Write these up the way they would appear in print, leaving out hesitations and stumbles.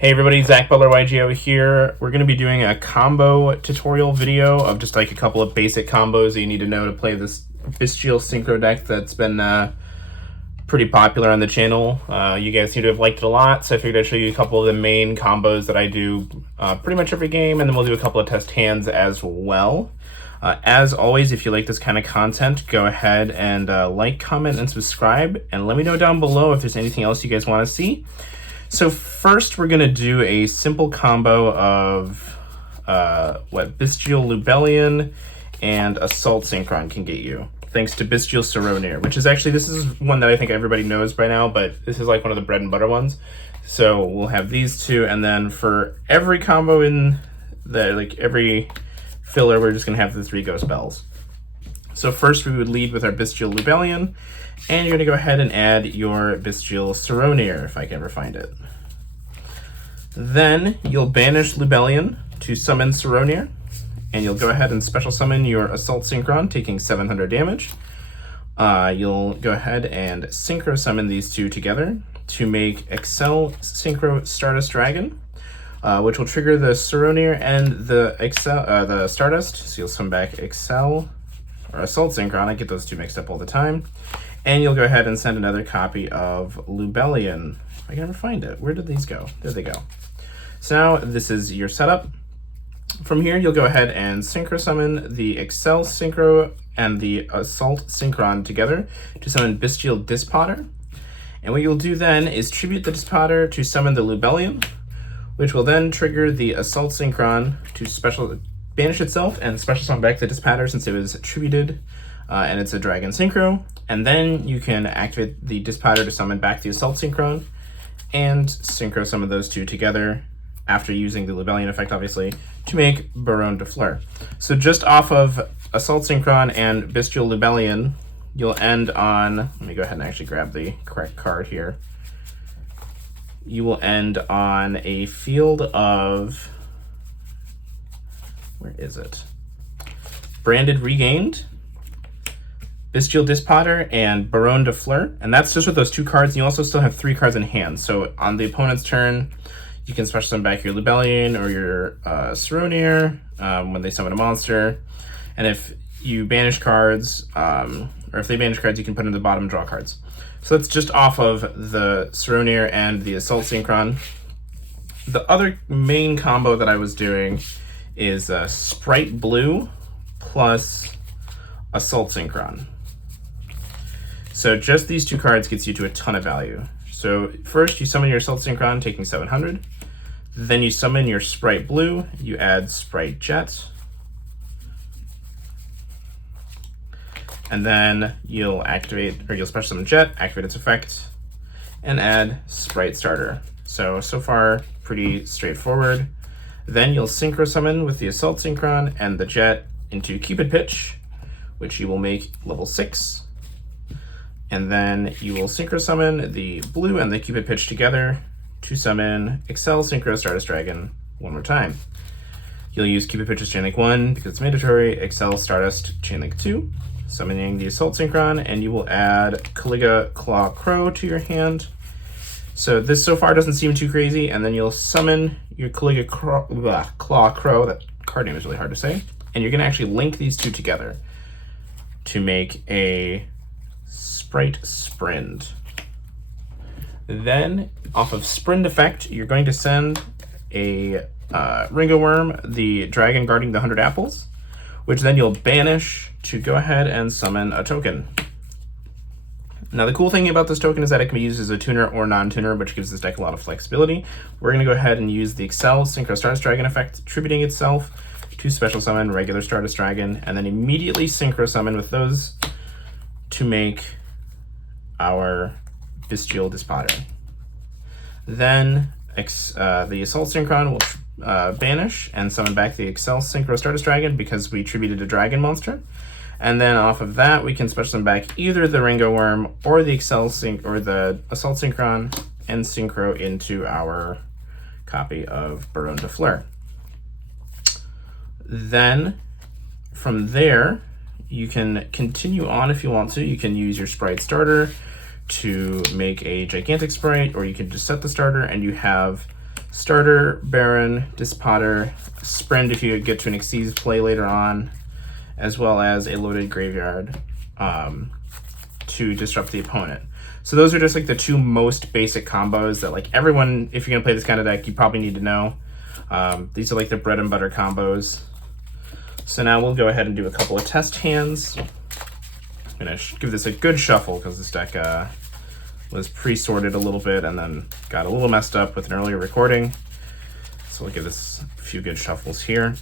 Hey everybody, Zach Butler YGO here. We're going to be doing a combo tutorial video of just like a couple of basic combos that you need to know to play this Bystial Synchro deck that's been pretty popular on the channel. You guys seem to have liked it a lot, so I figured I'd show you a couple of the main combos that I do pretty much every game, and then we'll do a couple of test hands as well. As always, if you like this kind of content, go ahead and like, comment, and subscribe, and let me know down below if there's anything else you guys want to see. So first, we're going to do a simple combo of Bystial Lubellion and Assault Synchron can get you, thanks to Bystial Saronir, which is actually, this is one that I think everybody knows by now, but this is like one of the bread and butter ones. So we'll have these two, and then for every combo in the, like every filler, we're just going to have the 3 ghost bells. So first we would lead with our Bystial Lubellion, and you're going to go ahead and add your Bystial Saronir, if I can ever find it. Then you'll banish Lubellion to summon Saronir, and you'll go ahead and special summon your Assault Synchron, taking 700 damage. You'll go ahead and Synchro summon these two together to make Excel Synchro Stardust Dragon, which will trigger the Saronir and the Stardust. So you'll summon back Excel or Assault Synchron. I get those two mixed up all the time. And you'll go ahead and send another copy of Lubellion. I can never find it. Where did these go? There they go. So now this is your setup. From here, you'll go ahead and Synchro summon the Excel Synchro and the Assault Synchron together to summon Bystial Dispotter. And what you'll do then is tribute the Dispotter to summon the Lubellion, which will then trigger the Assault Synchron to special banish itself and special summon back the Dispotter since it was tributed, and it's a Dragon Synchro. And then you can activate the Dispotter to summon back the Assault Synchron and Synchro summon those two together after using the Lubellion effect, obviously, to make Baronne de Fleur. So just off of Assault Synchron and Bystial Lubellion, you'll end on, let me go ahead and actually grab the correct card here. You will end on a field of, where is it? Branded Regained, Bystial Dispotter, and Baronne de Fleur. And that's just with those 2 cards. You also still have 3 cards in hand. So on the opponent's turn, you can special summon back your Lubellion or your Saronir when they summon a monster. And if you banish cards, or if they banish cards, you can put in the bottom draw cards. So that's just off of the Saronir and the Assault Synchron. The other main combo that I was doing is Spright Blue plus Assault Synchron. So just these 2 cards gets you to a ton of value. So first you summon your Assault Synchron, taking 700. Then you summon your Spright Blue, you add Spright Jet. And then you'll activate, or you'll special summon Jet, activate its effect, and add Spright Starter. So far, pretty straightforward. Then you'll Synchro summon with the Assault Synchron and the Jet into Cupid Pitch, which you will make level 6. And then you will Synchro summon the Blue and the Cupid Pitch together to summon Excel Synchro Stardust Dragon one more time. You'll use Cupid Pitch's Chainlink 1 because it's mandatory, Excel Stardust Chainlink 2, summoning the Assault Synchron, and you will add Caligula Claw Crow to your hand. So this so far doesn't seem too crazy, and then you'll summon your Caligula Claw Crow, that card name is really hard to say, and you're going to actually link these 2 together to make a Spright Sprind. Then, off of Sprind effect, you're going to send a Ringo Worm, the dragon guarding the 100 apples, which then you'll banish to go ahead and summon a token. Now the cool thing about this token is that it can be used as a tuner or non-tuner, which gives this deck a lot of flexibility. We're going to go ahead and use the Excel Synchro Stardust Dragon effect, tributing itself to special summon regular Stardust Dragon, and then immediately Synchro summon with those to make our Bystial Dispotter. Then the Assault Synchron will banish and summon back the Excel Synchro Stardust Dragon because we tributed a dragon monster. And then off of that, we can special summon back either the Ringo Worm or the Assault Synchron and Synchro into our copy of Baronne de Fleur. Then from there, you can continue on if you want to. You can use your Spright Starter to make a gigantic sprite, or you can just set the starter and you have Starter, Baron, Dispotter, Sprint if you get to an Xyz play later on, as well as a loaded graveyard to disrupt the opponent. So those are just like the two most basic combos that like everyone, if you're gonna play this kind of deck, you probably need to know. These are like the bread and butter combos. So now we'll go ahead and do a couple of test hands. I'm gonna give this a good shuffle because this deck was pre-sorted a little bit and then got a little messed up with an earlier recording. So we'll give this a few good shuffles here.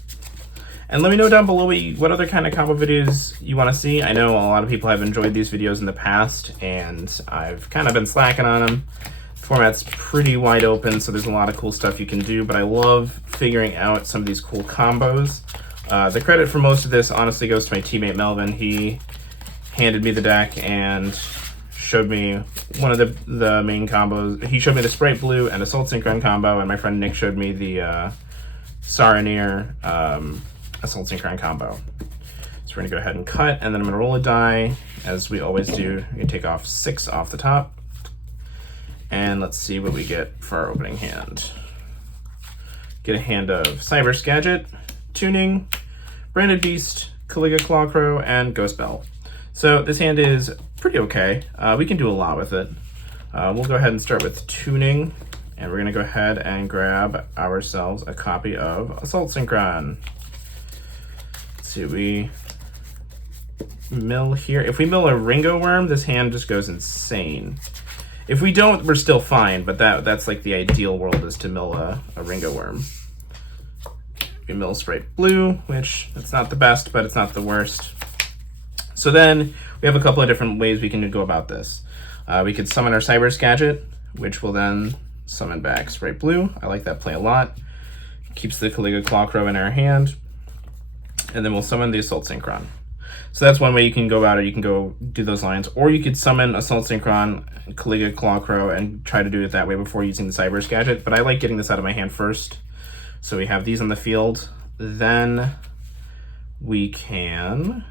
And let me know down below what other kind of combo videos you want to see. I know a lot of people have enjoyed these videos in the past, and I've kind of been slacking on them. The format's pretty wide open, so there's a lot of cool stuff you can do, but I love figuring out some of these cool combos. The credit for most of this honestly goes to my teammate Melvin. He handed me the deck and showed me one of the main combos. He showed me the Spright Blue and Assault Synchron combo, and my friend Nick showed me the Saronir Assault Synchron combo. So we're gonna go ahead and cut, and then I'm gonna roll a die, as we always do. We're gonna take off 6 off the top, and let's see what we get for our opening hand. Get a hand of Cyber Skagit, Tuning, Branded Beast, Caliga Clawcrow, and Ghost Bell. So this hand is pretty okay. We can do a lot with it. We'll go ahead and start with Tuning, and we're gonna go ahead and grab ourselves a copy of Assault Synchron. See, we mill here. If we mill a Ringo Worm, this hand just goes insane. If we don't, we're still fine, but that's like the ideal world, is to mill a Ringo Worm. We mill Spright Blue, which it's not the best, but it's not the worst. So then we have a couple of different ways we can go about this. We could summon our Cyber Skagit, which will then summon back Spright Blue. I like that play a lot. Keeps the Caliga Clawcrow in our hand. And then we'll summon the Assault Synchron. So that's one way you can go about it. You can go do those lines, or you could summon Assault Synchron, Caliga Clawcrow, and try to do it that way before using the Cyber Skagit. But I like getting this out of my hand first. So we have these on the field. Then we can...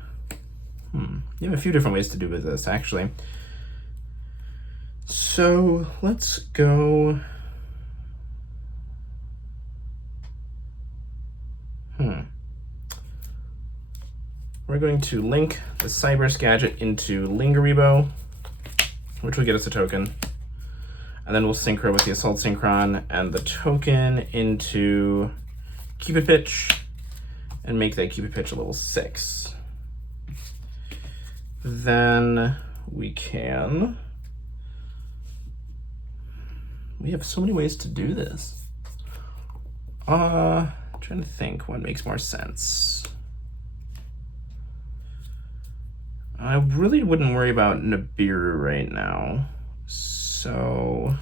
You have a few different ways to do with this, actually. So let's go... We're going to link the Cyber Skagit into Lingaribo, which will get us a token. And then we'll synchro with the Assault Synchron and the token into Cupid Pitch and make that Cupid Pitch a level 6. Then we can... We have so many ways to do this. I'm trying to think what makes more sense. I really wouldn't worry about Nibiru right now. So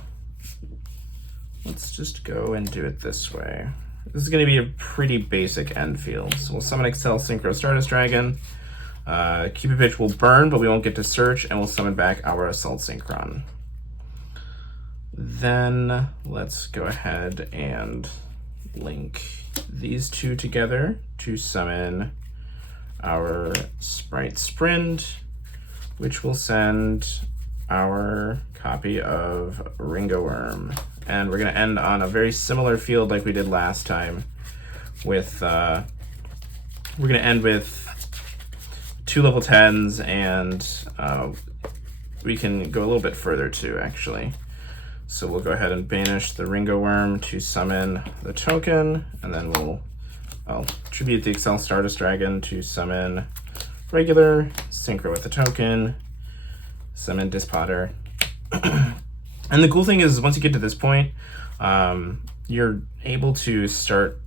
let's just go and do it this way. This is going to be a pretty basic end field. So we'll summon Excel Synchro Stardust Dragon. Cupid Pitch will burn, but we won't get to search, and we'll summon back our Assault Synchron. Then let's go ahead and link these two together to summon our Spright Sprint, which will send our copy of Ringo Worm. And we're going to end on a very similar field like we did last time with, we're going to end with 2 level 10s, and we can go a little bit further too, actually. So we'll go ahead and banish the Ringo Worm to summon the token, and then I'll tribute the Excel Stardust Dragon to summon regular, synchro with the token, summon Dispotter. And the cool thing is, once you get to this point, you're able to start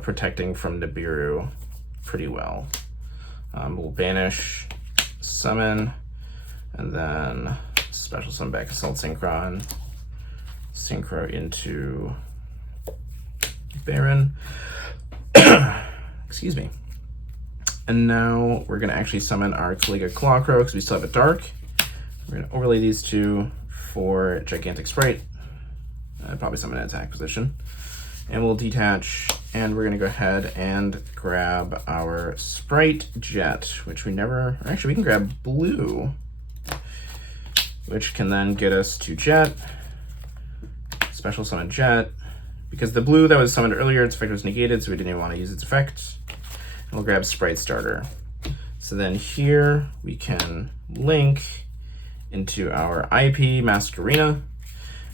protecting from Nibiru pretty well. We'll banish, summon, and then special summon back Assault Synchron, synchro into Baron. Excuse me. And now we're going to actually summon our Caliga Clawcrow because we still have it dark. We're going to overlay these two for Gigantic Spright. Probably summon an attack position. And we'll detach, and we're going to go ahead and grab our Spright Jet, which we never... Actually, we can grab Blue, which can then get us to Jet. Special summon Jet, because the blue that was summoned earlier, its effect was negated, so we didn't even want to use its effect. And we'll grab Spright Starter. So then here we can link into our IP Masquerena,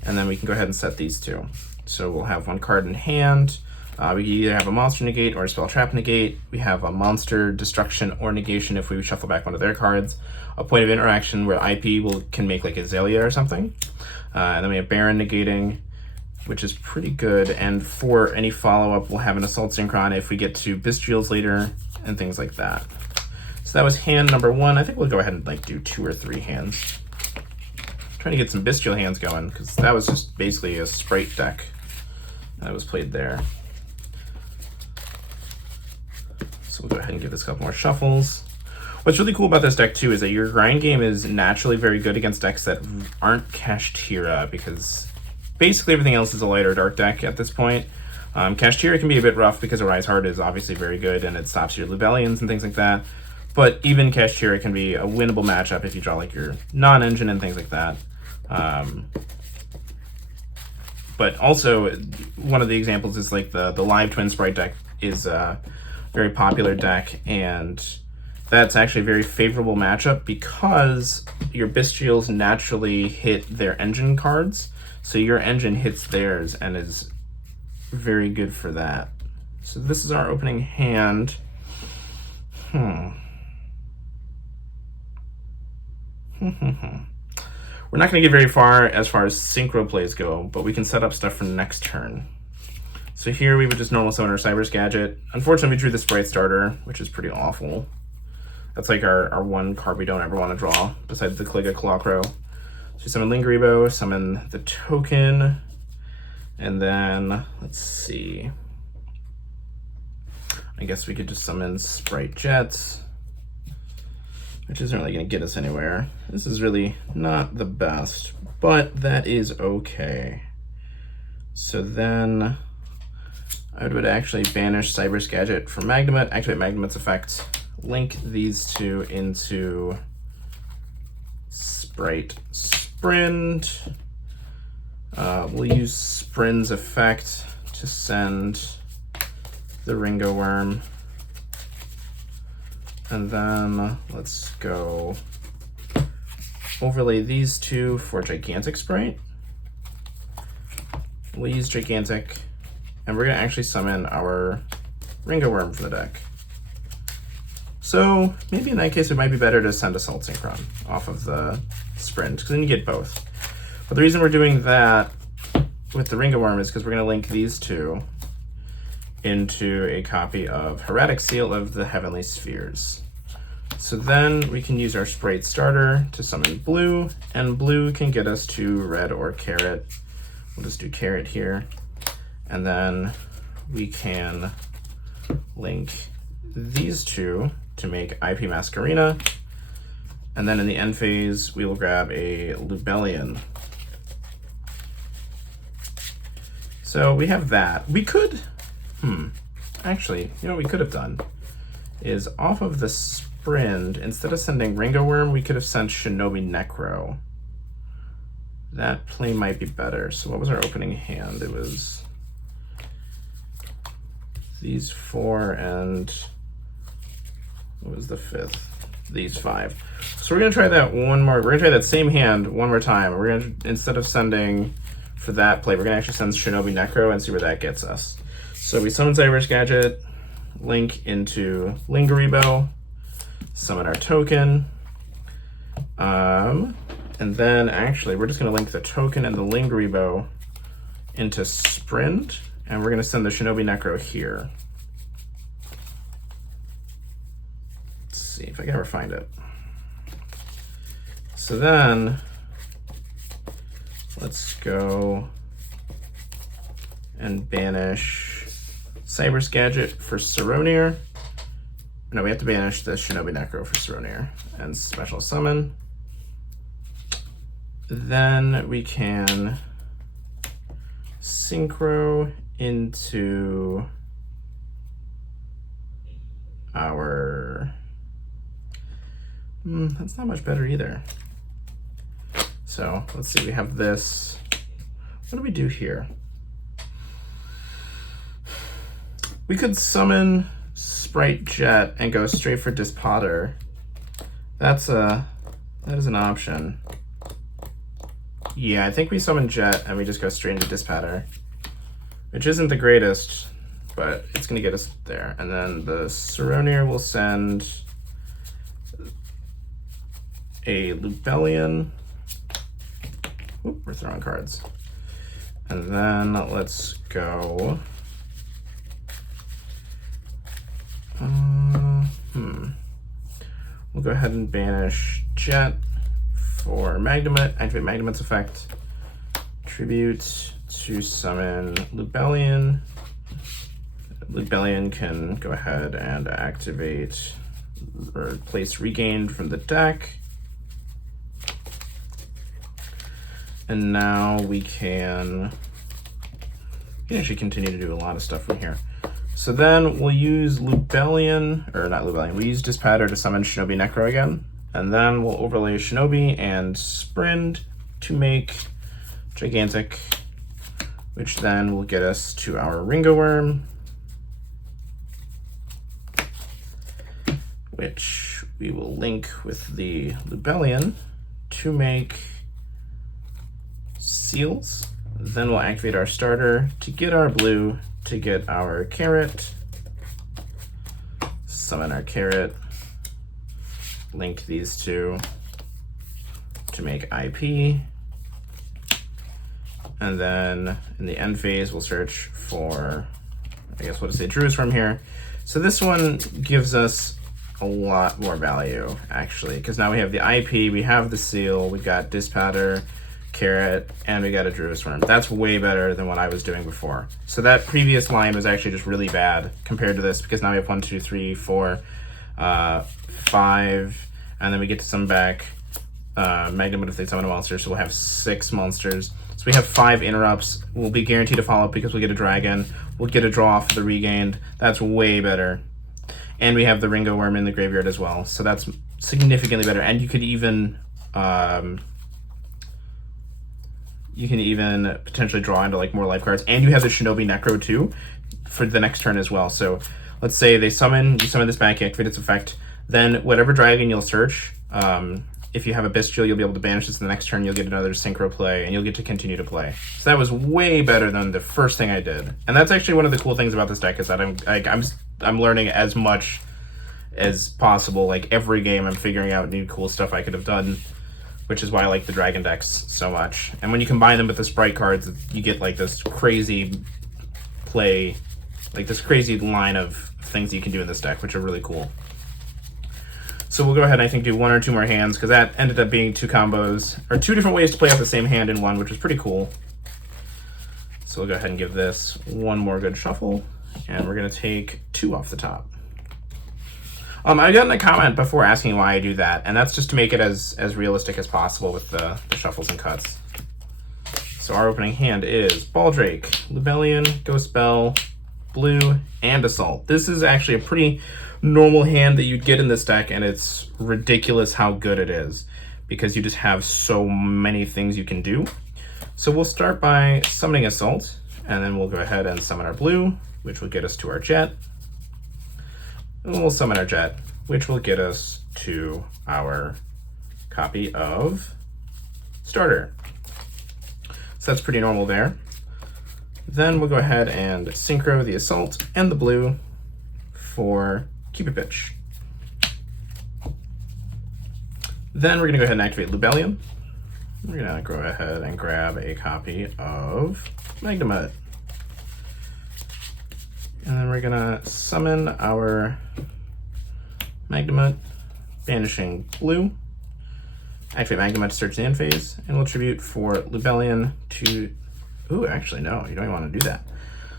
and then we can go ahead and set these two. So we'll have one card in hand. We can either have a monster negate or a spell trap negate. We have a monster destruction or negation if we shuffle back one of their cards. A point of interaction where IP can make like Azalea or something. And then we have Baron negating, which is pretty good. And for any follow-up, we'll have an Assault Synchron if we get to Bystials later and things like that. So that was hand number 1. I think we'll go ahead and like do 2 or 3 hands. Trying to get some Bystial hands going, because that was just basically a Spright deck that was played there. So we'll go ahead and give this a couple more shuffles. What's really cool about this deck too is that your grind game is naturally very good against decks that aren't Kashtira, because basically everything else is a light or dark deck at this point. Kashtira can be a bit rough because Arise Heart is obviously very good and it stops your Lubellions and things like that. But even Kashtira can be a winnable matchup if you draw like your non-engine and things like that. But also, one of the examples is like the Live Twin Spright deck is a very popular deck, and that's actually a very favorable matchup because your Bystials naturally hit their engine cards, so your engine hits theirs and is very good for that. So this is our opening hand. We're not going to get very far as synchro plays go, but we can set up stuff for next turn. So here we would just normal summon our Cyber's Gadget. Unfortunately, we drew the Spright Starter, which is pretty awful. That's like our one card we don't ever want to draw, besides the Kliga Clawcrow. So we summon Lingaribo, summon the token, and then, let's see. I guess we could just summon Spright Jets, which isn't really going to get us anywhere. This is really not the best, but that is okay. So then I would actually banish Cyber's Gadget from Magnemite, activate Magnemite's effect, link these two into Spright Sprint. We'll use Sprint's effect to send the Ringo Worm. And then let's go overlay these two for Gigantic Spright. We'll use Gigantic, and we're gonna actually summon our Ringo Worm from the deck. So maybe in that case, it might be better to send Assault Synchron off of the Sprint, because then you get both. But the reason we're doing that with the Ringo Worm is because we're gonna link these two into a copy of Heretic Seal of the Heavenly Spheres. So then we can use our Spright Starter to summon blue, and blue can get us to red or carrot. We'll just do carrot here. And then we can link these two to make IP Masquerena. And then in the end phase, we will grab a Lubellion. So we have that. We could, actually, you know what we could have done is off of the Sprint, instead of sending Ringo Worm, we could have sent Shinobi Necro. That play might be better. So what was our opening hand? It was these 4 and what was the 5th? These 5. So we're gonna try that one more. We're gonna try that same hand one more time. We're gonna, instead of sending for that play, we're gonna actually send Shinobi Necro and see where that gets us. So we summon Cyber's Gadget, link into Lingaribo, summon our token, and then actually we're just gonna link the token and the Lingaribo into Sprint, and we're gonna send the Shinobi Necro here. Let's see if I can ever find it. So then let's go and banish Cyber's Gadget for Saronir. No, we have to banish the Shinobi Necro for Saronir and special summon. Then we can Synchro into our... that's not much better either. So let's see, we have this. What do we do here? We could summon Spright Jet and go straight for Dispotter. That is an option. Yeah, I think we summon Jet and we just go straight into Dispatter, which isn't the greatest, but it's gonna get us there. And then the Seronier will send a Lubellion. Oop, we're throwing cards. And then let's go. We'll go ahead and banish Jet for Magnemite, activate Magnemite's effect, tribute to summon Lubellion. Lubellion can go ahead and activate or place Regained from the deck. And now we can actually continue to do a lot of stuff from here. So then we'll use Lubellion, or not Lubellion, we use Dispatter to summon Shinobi Necro again. And then we'll overlay Shinobi and Sprint to make Gigantic, which then will get us to our Ringo Worm, which we will link with the Lubellion to make Seals. Then we'll activate our starter to get our blue, to get our Carrot, summon our Carrot, link these two to make IP, and then in the end phase we'll search for, I guess we'll just say Drew's from here. So this one gives us a lot more value actually, because now we have the IP, we have the Seal, we got Dispatter, Carrot, and we got a Druid's Worm. That's way better than what I was doing before. So that previous line was actually just really bad compared to this, because now we have 1, 2, 3, 4, 5, and then we get to summon back Magnemite if they summon a monster, so we'll have 6 monsters. So we have 5 interrupts. We'll be guaranteed to follow up because we'll get a dragon. We'll get a draw off the Regained. That's way better. And we have the Ringo Worm in the graveyard as well, so that's significantly better. And you could even potentially draw into like more life cards, and you have the Shinobi Necro too for the next turn as well. So let's say they summon, you summon this back, you activate its effect, then whatever dragon you'll search, if you have a Bystial, you'll be able to banish this the next turn, you'll get another Synchro play, and you'll get to continue to play. So that was way better than the first thing I did. And that's actually one of the cool things about this deck, is that I'm learning as much as possible. Like every game I'm figuring out new cool stuff I could have done, which is why I like the dragon decks so much. And when you combine them with the Spright cards, you get like this crazy play, like this crazy line of things you can do in this deck, which are really cool. So we'll go ahead and I think do 1 or 2 more hands, because that ended up being 2 combos, or 2 different ways to play out the same hand in one, which is pretty cool. So we'll go ahead and give this 1 more good shuffle, and we're gonna take 2 off the top. I got in a comment before asking why I do that, and that's just to make it as realistic as possible with the shuffles and cuts. So our opening hand is Baldrake, Lubellion, Ghost Bell, Blue, and Assault. This is actually a pretty normal hand that you'd get in this deck, and it's ridiculous how good it is, because you just have so many things you can do. So we'll start by summoning Assault, and then we'll go ahead and summon our Blue, which will get us to our Jet. And we'll summon our Jet, which will get us to our copy of Starter. So that's pretty normal there. Then we'll go ahead and Synchro the Assault and the Blue for Cupid Pitch. Then we're gonna go ahead and activate Lubellion. We're gonna go ahead and grab a copy of Magnemite. And then we're gonna summon our Magnemite, banishing Blue, activate Magnemite to search the end phase, and we'll tribute for Lubellion to, ooh, actually no, you don't even wanna do that.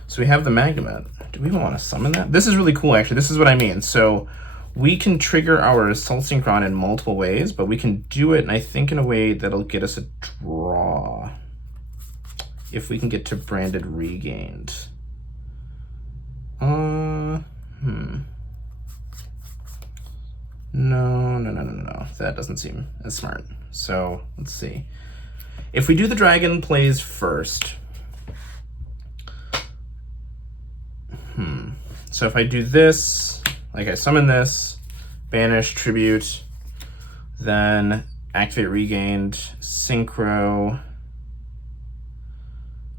So we have the Magnemite. Do we even wanna summon that? This is really cool actually, this is what I mean. So we can trigger our Assault Synchron in multiple ways, but we can do it, and I think in a way that'll get us a draw. If we can get to Branded Regained. No. That doesn't seem as smart. So let's see. If we do the dragon plays first, So if I do this, like I summon this, banish, tribute, then activate regained, synchro.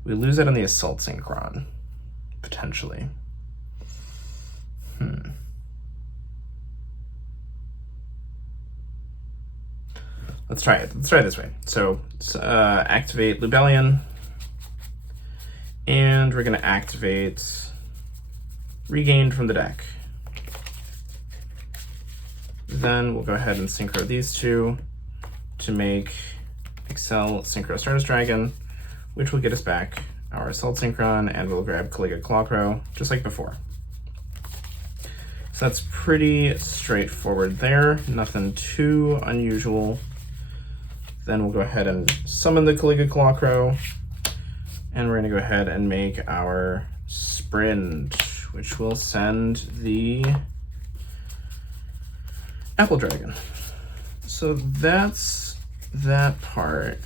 We lose it on the assault synchron, potentially. Let's try it. Let's try it this way. So activate Lubellion, and we're going to activate regained from the deck. Then we'll go ahead and synchro these two to make Excel Synchro Stardust Dragon, which will get us back our Assault Synchron, and we'll grab Caliga Clawcrow, just like before. So that's pretty straightforward there, nothing too unusual. Then we'll go ahead and summon the Caliga Clawcrow, and we're gonna go ahead and make our Sprint, which will send the Apple Dragon. So that's that part.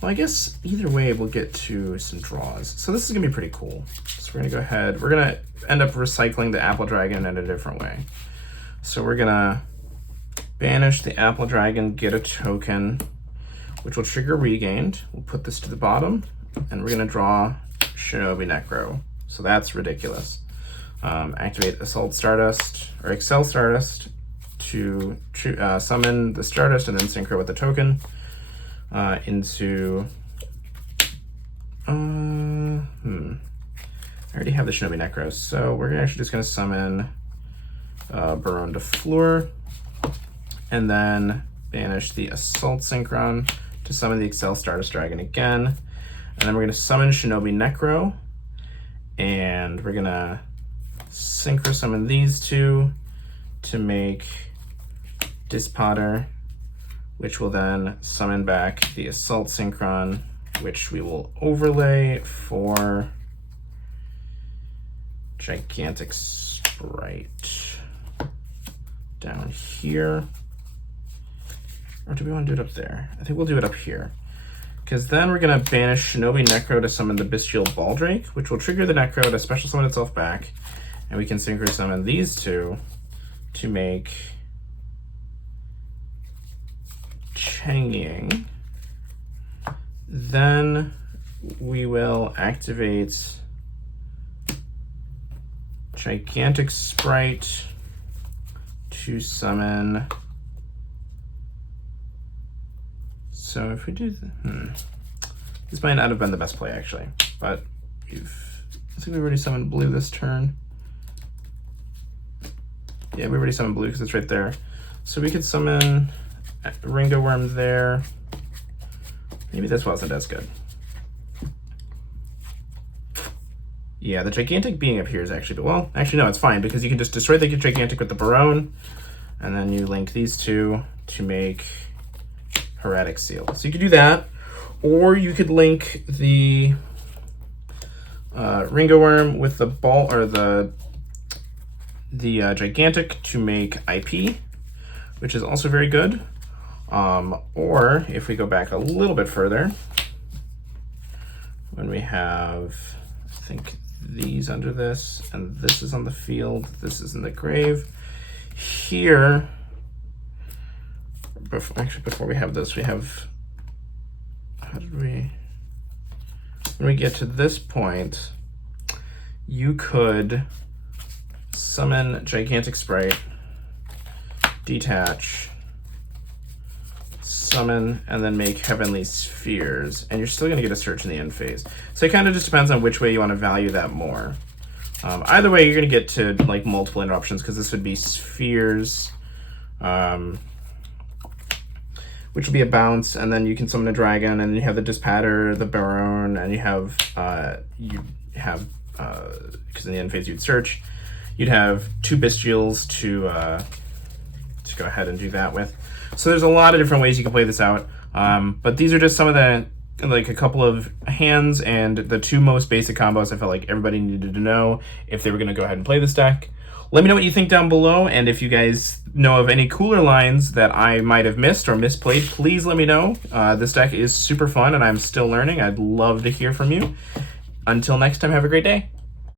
Well, I guess either way we'll get to some draws. So this is gonna be pretty cool. So we're gonna go ahead, we're gonna end up recycling the Apple Dragon in a different way. So we're gonna banish the Apple Dragon, get a token, which will trigger regained. We'll put this to the bottom, and we're gonna draw Shinobi Necro. So that's ridiculous. Activate Assault Stardust, or Excel Stardust, to summon the Stardust and then synchro with the token into... I already have the Shinobi Necro, so we're actually just gonna summon Baronne de Fleur, and then banish the Assault Synchron to summon the Excel Stardust Dragon again. And then we're gonna summon Shinobi Necro, and we're gonna synchro summon these two to make Dispotter, which will then summon back the Assault Synchron, which we will overlay for Gigantic Spright down here. Or do we want to do it up there? I think we'll do it up here. Because then we're going to banish Shinobi Necro to summon the Bystial Baldrake, which will trigger the Necro to special summon itself back. And we can synchro summon these two to make Changying. Then we will activate Gigantic Spright to summon. So if we do, this might not have been the best play actually, but I think we've already summoned blue this turn. Yeah, we already summoned blue because it's right there. So we could summon Ringo Worm there. Maybe this wasn't as good. Yeah, the Gigantic being up here is actually, well, actually no, it's fine because you can just destroy the Gigantic with the Baronne, and then you link these two to make Heretic Seal. So you could do that, or you could link the Ringo Worm with the ball, or the Gigantic to make IP, which is also very good. Or if we go back a little bit further, when we have, I think, these under this, and this is on the field, this is in the grave. Here, before we have this, we have, when we get to this point, you could summon Gigantic Spright, detach, summon, and then make Heavenly Spheres, and you're still going to get a search in the end phase. So it kind of just depends on which way you want to value that more. Either way, you're going to get to like multiple interruptions, because this would be Spheres, which will be a bounce, and then you can summon a dragon, and you have the Dispatter, the Baronne, and you have because in the end phase you'd search, you'd have two Bystials to go ahead and do that with. So there's a lot of different ways you can play this out, but these are just some of the, like a couple of hands and the two most basic combos I felt like everybody needed to know if they were going to go ahead and play this deck. Let me know what you think down below, and if you guys know of any cooler lines that I might have missed or misplayed, please let me know. This deck is super fun, and I'm still learning. I'd love to hear from you. Until next time, have a great day.